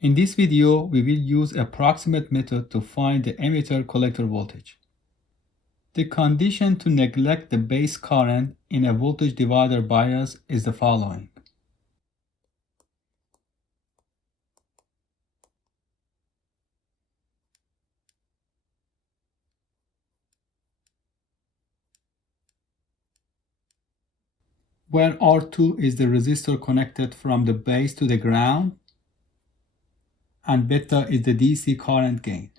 In this video, we will use approximate method to find the emitter-collector voltage. The condition to neglect the base current in a voltage divider bias is the following. Where R2 is the resistor connected from the base to the ground, and beta is the DC current gain.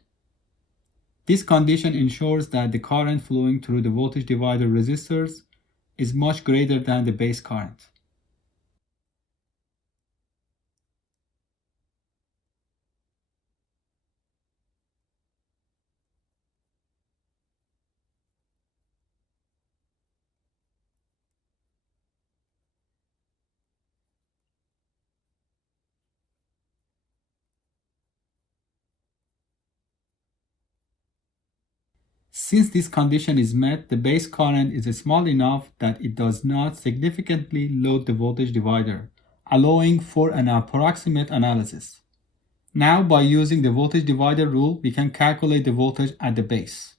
This condition ensures that the current flowing through the voltage divider resistors is much greater than the base current. Since this condition is met, the base current is small enough that it does not significantly load the voltage divider, allowing for an approximate analysis. Now, by using the voltage divider rule, we can calculate the voltage at the base.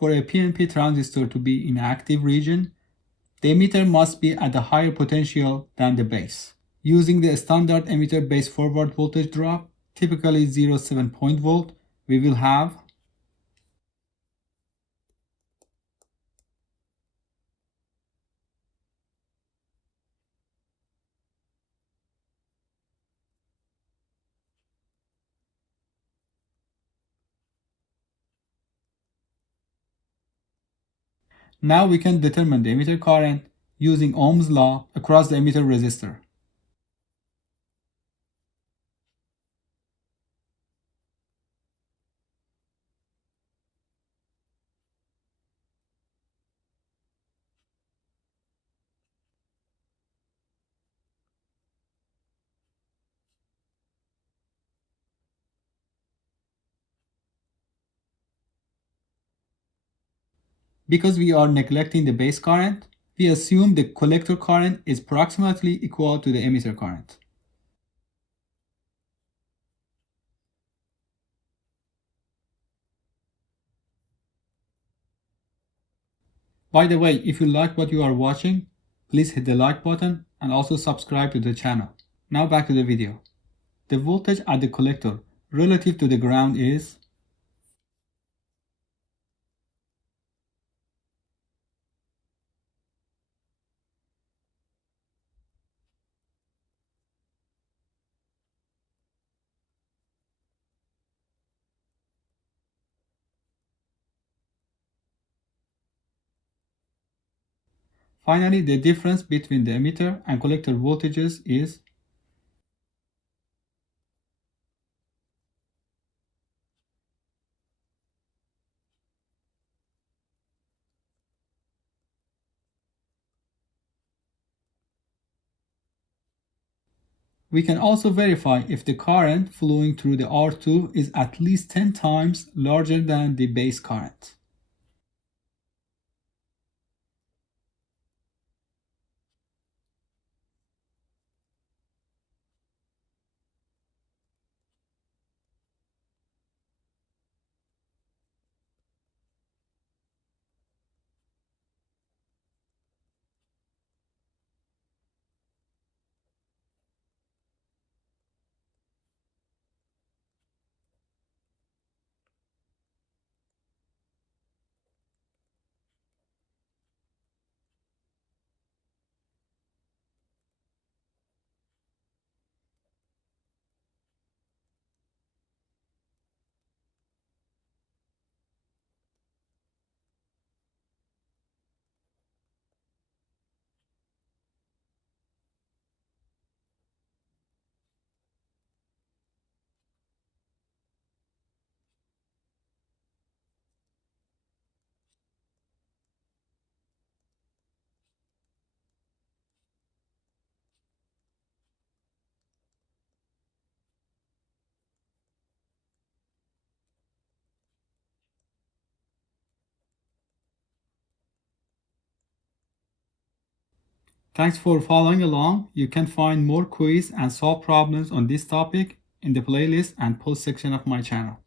For a PNP transistor to be in active region, the emitter must be at a higher potential than the base. Using the standard emitter base forward voltage drop, typically 0.7 point volt, we will have Now we can determine the emitter current using Ohm's law across the emitter resistor. Because we are neglecting the base current, we assume the collector current is approximately equal to the emitter current. By the way, if you like what you are watching, please hit the like button and also subscribe to the channel. Now back to the video. The voltage at the collector relative to the ground is Finally, the difference between the emitter and collector voltages is We can also verify if the current flowing through the R2 is at least 10 times larger than the base current. Thanks for following along. You can find more quiz and solve problems on this topic in the playlist and post section of my channel.